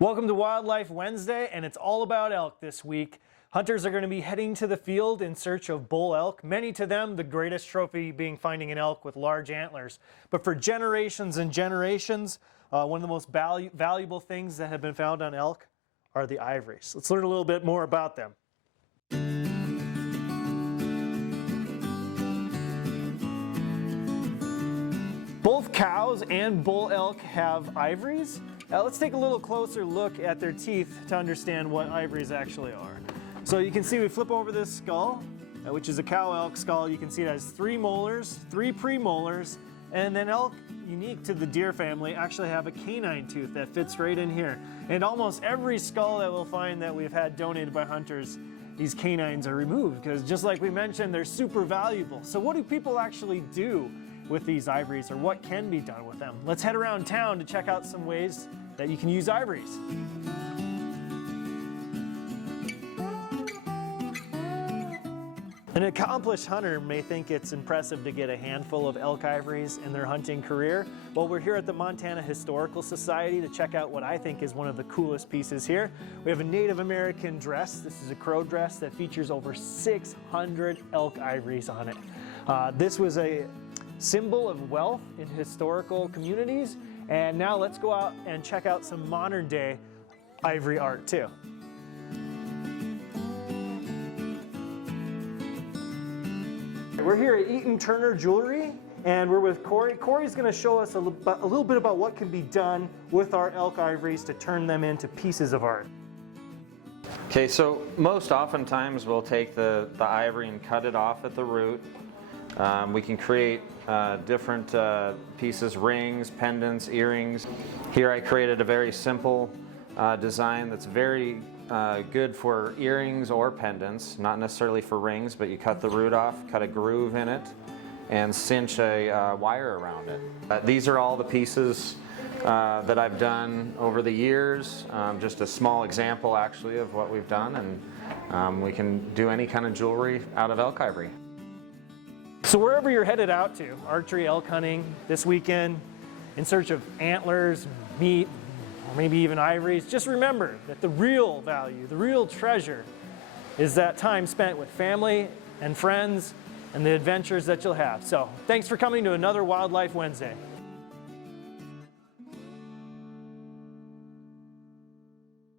Welcome to Wildlife Wednesday, and it's all about elk this week. Hunters are going to be heading to the field in search of bull elk. Many to them, the greatest trophy being finding an elk with large antlers. But for generations and generations, one of the most valuable things that have been found on elk are the ivories. Let's learn a little bit more about them. Both cows and bull elk have ivories. Let's take a little closer look at their teeth to understand what ivories actually are. So you can see we flip over this skull, which is a cow elk skull. You can see it has 3 molars, 3 premolars, and then elk, unique to the deer family, actually have a canine tooth that fits right in here. And almost every skull that we'll find that we've had donated by hunters, these canines are removed because, just like we mentioned, they're super valuable. So what do people actually do with these ivories, or what can be done with them? Let's head around town to check out some ways that you can use ivories. An accomplished hunter may think it's impressive to get a handful of elk ivories in their hunting career. Well, we're here at the Montana Historical Society to check out what I think is one of the coolest pieces here. We have a Native American dress. This is a crow dress that features over 600 elk ivories on it. This was a symbol of wealth in historical communities, and now let's go out and check out some modern day ivory art too. We're here at Eaton Turner Jewelry, and we're with Corey. Corey's going to show us a little bit about what can be done with our elk ivories to turn them into pieces of art. Okay, so most oftentimes we'll take the ivory and cut it off at the root. We can create different pieces, rings, pendants, earrings. Here I created a very simple design that's very good for earrings or pendants, not necessarily for rings, but you cut the root off, cut a groove in it, and cinch a wire around it. These are all the pieces that I've done over the years. Just a small example actually of what we've done, and we can do any kind of jewelry out of elk ivory. So wherever you're headed out to, archery, elk hunting this weekend, in search of antlers, meat, or maybe even ivories, just remember that the real value, the real treasure, is that time spent with family and friends and the adventures that you'll have. So thanks for coming to another Wildlife Wednesday.